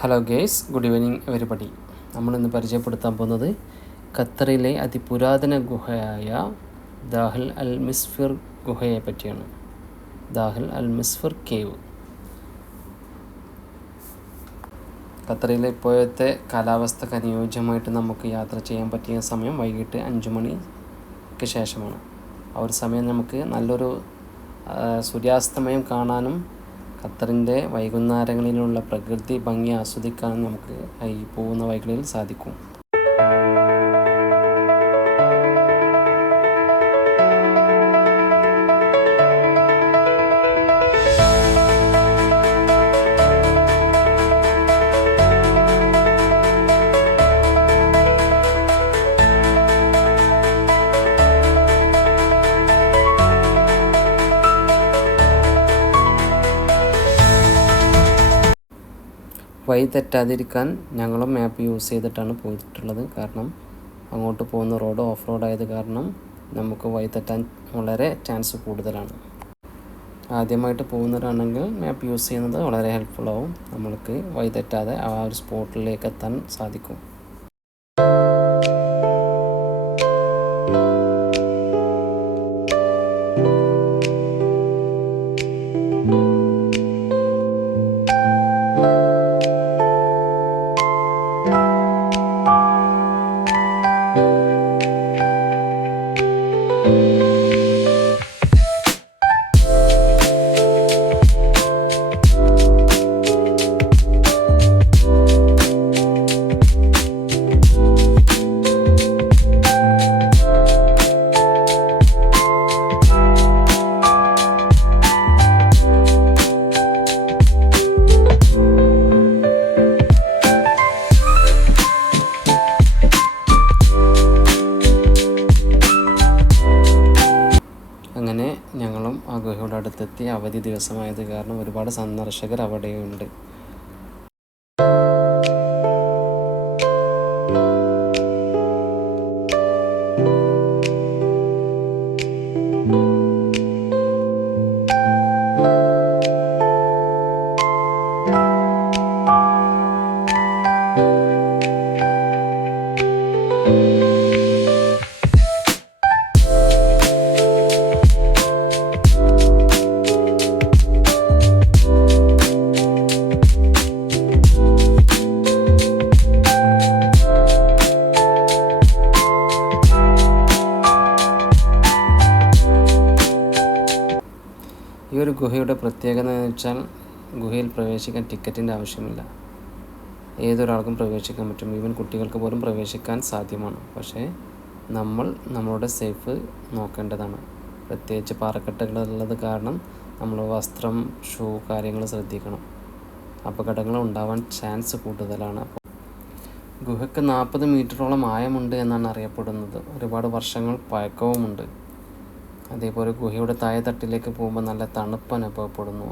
Hello guys, good evening everybody. നമ്മളിന്ന് പരിചയപ്പെടുത്താൻ പോകുന്നത് ഖത്തറിലെ അതിപുരാതന ഗുഹയായ ദാഹൽ അൽ മിസ്ഫിർ ഗുഹയെ പറ്റിയാണ്. ദാഹൽ അൽ മിസ്ഫിർ കേവ്. ഖത്തറിലെ ഇപ്പോഴത്തെ കാലാവസ്ഥക്ക് അനുയോജ്യമായിട്ട് നമുക്ക് യാത്ര ചെയ്യാൻ പറ്റിയ സമയം വൈകിട്ട് 5 മണിക്ക് ശേഷമാണ്. ആ ഒരു സമയം നമുക്ക് നല്ലൊരു സൂര്യാസ്തമയം കാണാനും ഖത്തറിൻ്റെ വൈകുന്നേരങ്ങളിലുള്ള പ്രകൃതി ഭംഗി ആസ്വദിക്കാനും നമുക്ക് ഈ പോകുന്ന വഴികളിൽ സാധിക്കും. വഴി തെറ്റാതിരിക്കാൻ ഞങ്ങളും മാപ്പ് യൂസ് ചെയ്തിട്ടാണ് പോയിട്ടുള്ളത്. കാരണം അങ്ങോട്ട് പോകുന്ന റോഡ് ഓഫ് റോഡ് ആയത് കാരണം നമുക്ക് വഴി തെറ്റാൻ വളരെ ചാൻസ് കൂടുതലാണ്. ആദ്യമായിട്ട് പോകുന്നവരാണെങ്കിൽ മാപ്പ് യൂസ് ചെയ്യുന്നത് വളരെ ഹെൽപ്ഫുള്ളാവും. നമ്മൾക്ക് വഴി തെറ്റാതെ ആ ഒരു സ്പോട്ടിലേക്ക് എത്താൻ സാധിക്കും. അങ്ങനെ ഞങ്ങളും ആ ഗുഹയുടെ അടുത്തെത്തി. അവധി ദിവസമായത് കാരണം ഒരുപാട് സന്ദർശകർ അവിടെയുണ്ട്. ഈ ഒരു ഗുഹയുടെ പ്രത്യേകത എന്ന് വെച്ചാൽ ഗുഹയിൽ പ്രവേശിക്കാൻ ടിക്കറ്റിൻ്റെ ആവശ്യമില്ല. ഏതൊരാൾക്കും പ്രവേശിക്കാൻ പറ്റും. ഈവൻ കുട്ടികൾക്ക് പോലും പ്രവേശിക്കാൻ സാധ്യമാണ്. പക്ഷേ നമ്മൾ നമ്മളുടെ സേഫ് നോക്കേണ്ടതാണ്. പ്രത്യേകിച്ച് പാറക്കെട്ടുകളുള്ളത് കാരണം നമ്മൾ വസ്ത്രം, ഷൂ കാര്യങ്ങൾ ശ്രദ്ധിക്കണം. അപകടങ്ങൾ ഉണ്ടാവാൻ ചാൻസ് കൂടുതലാണ്. ഗുഹയ്ക്ക് 40 മീറ്ററോളം ആഴമുണ്ട് എന്നാണ് അറിയപ്പെടുന്നത്. ഒരുപാട് വർഷങ്ങൾ പഴക്കവുമുണ്ട്. അതേപോലെ ഗുഹയുടെ താഴെത്തട്ടിലേക്ക് പോകുമ്പോൾ നല്ല തണുപ്പ് അനുഭവപ്പെടുന്നു.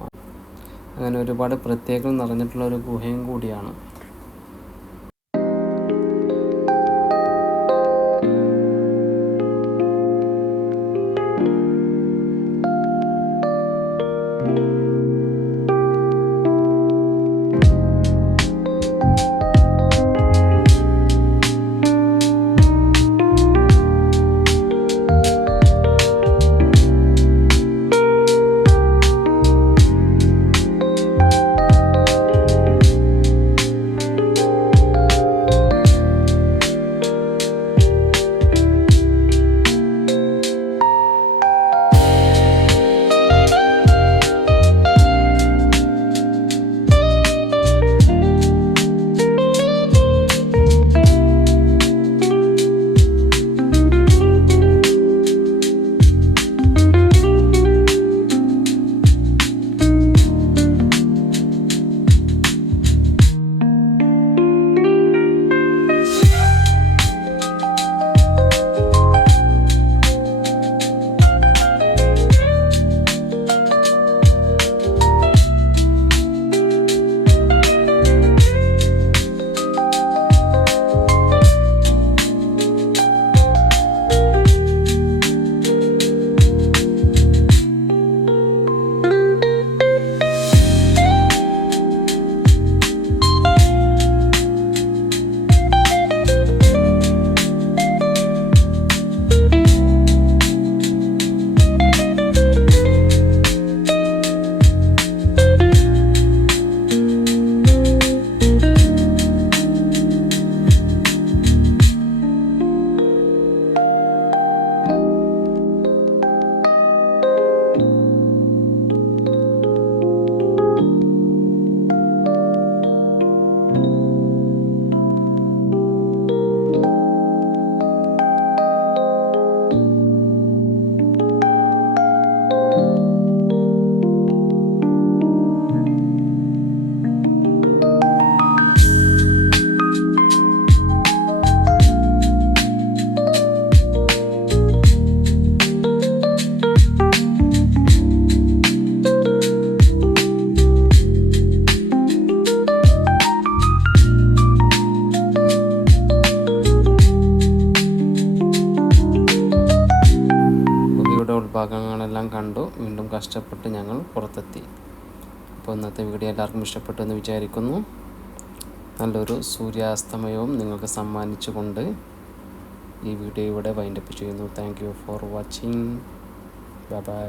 അങ്ങനെ ഒരുപാട് പ്രത്യേകത നിറഞ്ഞിട്ടുള്ള ഒരു ഗുഹയും കൂടിയാണ്. അപ്പോൾ ഇന്നത്തെ വീഡിയോ എല്ലാവർക്കും ഇഷ്ടപ്പെട്ടു എന്ന് വിചാരിക്കുന്നു. നല്ലൊരു സൂര്യാസ്തമയവും നിങ്ങൾക്ക് സമ്മാനിച്ചുകൊണ്ട് ഈ വീഡിയോ ഇവിടെ വൈൻഡപ്പ് ചെയ്യുന്നു. Thank you for watching. Bye.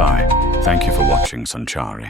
Bye. Thank you for watching Sanchari.